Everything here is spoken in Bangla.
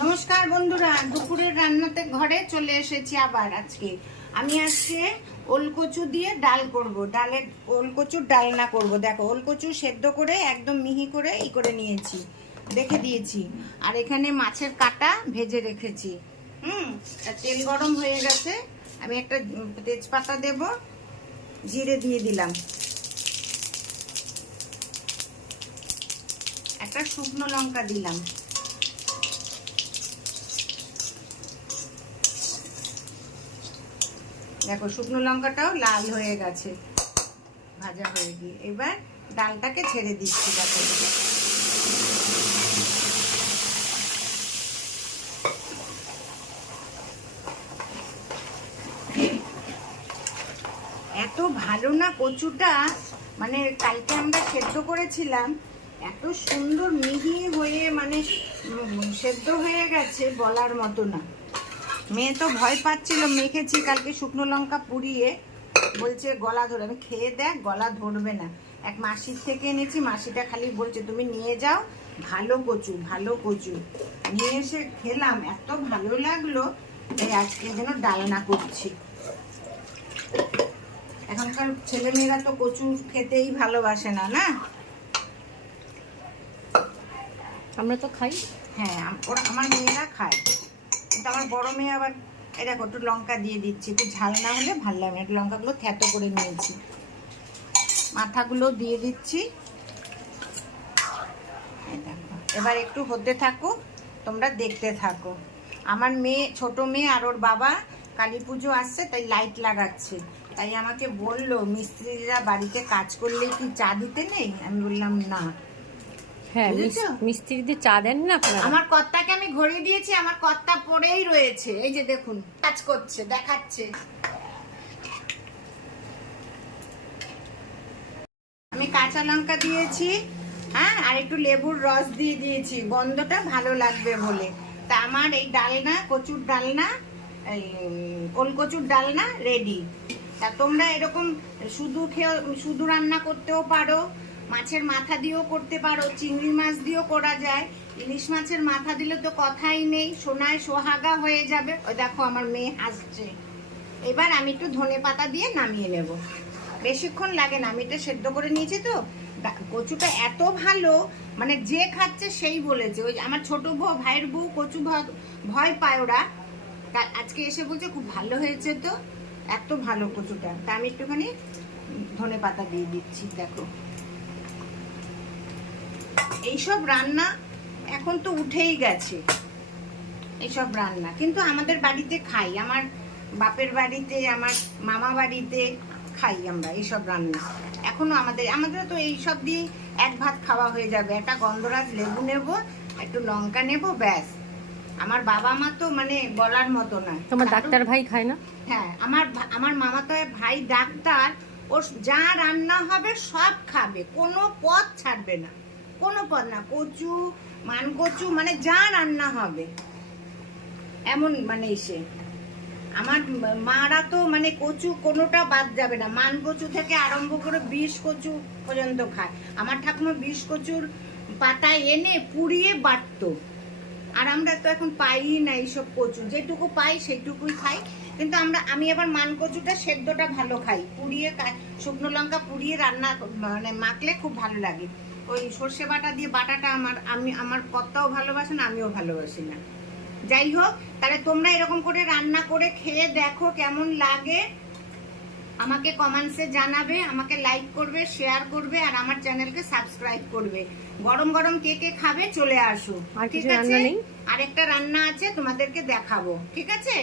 নমস্কার বন্ধুরা, দুপুরের রান্নাতে ঘরে চলে এসেছি আবার। আজকে আমি ওলকচু দিয়ে ডাল করব। ওলকচুর ডালনা করব। দেখো, ওলকচু সেদ্ধ করে একদম মিহি করে করে নিয়েছি, রেখে দিয়েছি। আর এখানে মাছের কাটা ভেজে রেখেছি। তেল গরম হয়ে গেছে, আমি একটা তেজপাতা দেব, জিরে দিয়ে দিলাম, একটা শুকনো লঙ্কা দিলাম, দেখো শুকনো লঙ্কাটাও লাল হয়ে গেছে, ভাজা হয়ে গিয়ে। এবার ডালটাকে ছেড়ে দিচ্ছি। দেখো এত ভালো না কচুটা, মানে কালকে আমরা সেদ্ধ করেছিলাম, এত সুন্দর মিহি হয়ে মানে সেদ্ধ হয়ে গেছে, বলার মতো না। মেয়ে তো ভয় পাচ্ছিল, মেখেছি কালকে শুকনো লঙ্কা পুড়িয়ে, বলছে গলা ধরে। আমি খেয়ে দেখ, গলা ধরবে না। এক মাসির থেকে এনেছি, মাসিটা খালি বলছে তুমি নিয়ে যাও, ভালো কচু ভালো কচু। নিয়ে এসে খেলাম, এত ভালো লাগলো, তাই আজকে যেন ডালনা করছি। এখনকার ছেলেমেয়েরা তো কচু খেতেই ভালোবাসে না, না? আমরা তো খাই। হ্যাঁ, ওরা আমার মেয়েরা খায়, কিন্তু আমার বড় মেয়ে আবার এই দেখো একটু লঙ্কা দিয়ে দিচ্ছি, একটু ঝাল না হলে ভালো লাগে না। একটু লঙ্কাগুলো থ্যাতো করে নিয়েছি, মাথাগুলো দিয়ে দিচ্ছি। এবার একটু হতে থাকুক, তোমরা দেখতে থাকো। আমার মেয়ে, ছোট মেয়ে আর ওর বাবা কালী পুজো আসছে, তাই লাইট লাগাচ্ছে। তাই আমাকে বললো মিস্ত্রিরা বাড়িতে কাজ করলে কি চা দিতে নেই? আমি বললাম না। হ্যাঁ, মিস্ত্রিদের চা দেন না আপনারা? আমার কর্তাকে আমি ঘড়ি দিয়েছি, আমার কর্তা পড়েই রয়েছে, এই যে দেখুন কাজ করছে, দেখাচ্ছে। আমি কাঁচা লঙ্কা দিয়েছি, হ্যাঁ, আর একটু লেবুর রস দিয়ে দিয়েছি, গন্ধটা ভালো লাগবে বলে। তা আমার এই ডালনা, কচুর ডালনা, এই ওলকচুর ডালনা রেডি। তা তোমরা এরকম শুধু রান্না করতেও পারো, মাছের মাথা দিয়েও করতে পারো, চিংড়ি মাছ দিয়েও করা যায়। ইলিশ মাছের মাথা দিলে তো কথাই নেই, সোনায় সোহাগা হয়ে যাবে। ওই দেখো আমার মেয়ে হাসছে। এবার আমি একটু ধনেপাতা দিয়ে নামিয়ে নেব, বেশিক্ষণ লাগে না। আমি এটা সেদ্ধ করে নিয়েছি তো। কচুটা এত ভালো, মানে যে খাচ্ছে সেই বলেছে। ওই আমার ছোট বউ, ভাইয়ের বউ কচু ভয় পায় ওরা, আজকে এসে বলছে খুব ভালো হয়েছে, তো এত ভালো কচুটা। তা আমি একটুখানি ধনেপাতা দিয়ে দিচ্ছি। দেখো এইসব রান্না এখন তো উঠেই গেছে, এইসব রান্না কিন্তু আমাদের বাড়িতে খাই, আমার বাপের বাড়িতে, আমার মামা বাড়িতে খাই আমরা এইসব রান্না। এখনো আমাদের তো এইসব দিয়ে এক ভাত খাওয়া হয়ে যাবে। একটা গন্ধরাজ লেবু নেব, একটু লঙ্কা নেব, ব্যাস। আমার বাবা মা তো মানে বলার মতো না। তোমার ডাক্তার ভাই খায় না? হ্যাঁ, আমার মামা তো ভাই ডাক্তার, ও যা রান্না হবে সব খাবে, কোনো পদ ছাড়বে না, কোনো পদ না। কচু, মান কচু, মানে যা রান্না হবে এমন, মানে এসে আমার মারা তো মানে কচু কোনোটা বাদ যাবে না। মান কচু থেকে আরম্ভ করে বিষ কচু পর্যন্ত খায়। আমার ঠাকুমা বিষ কচুর পাতা এনে পুড়িয়ে বাটতো, আর আমরা তো এখন পাই না এইসব কচু। যেটুকু পাই সেইটুকুই খাই। কিন্তু আমি আবার মান কচুটা সেদ্ধটা ভালো খাই, পুড়িয়ে শুকনো লঙ্কা পুড়িয়ে রান্না মানে মাখলে খুব ভালো লাগে। ওই সর্ষে বাটা দিয়ে বাটাটা আমার কর্তাও ভালোবাসে না, আমিও ভালোবাসি না। যাই হোক, তাহলে তোমরা এরকম করে রান্না করে খেয়ে দেখো কেমন লাগে, আমাকে কমেন্টসে জানাবে, আমাকে লাইক করবে, শেয়ার করবে, আর আমার চ্যানেলকে সাবস্ক্রাইব করবে। গরম গরম কে কে খাবে চলে আসো, ঠিক আছে? আরেকটা রান্না আছে, তোমাদেরকে দেখাবো, ঠিক আছে?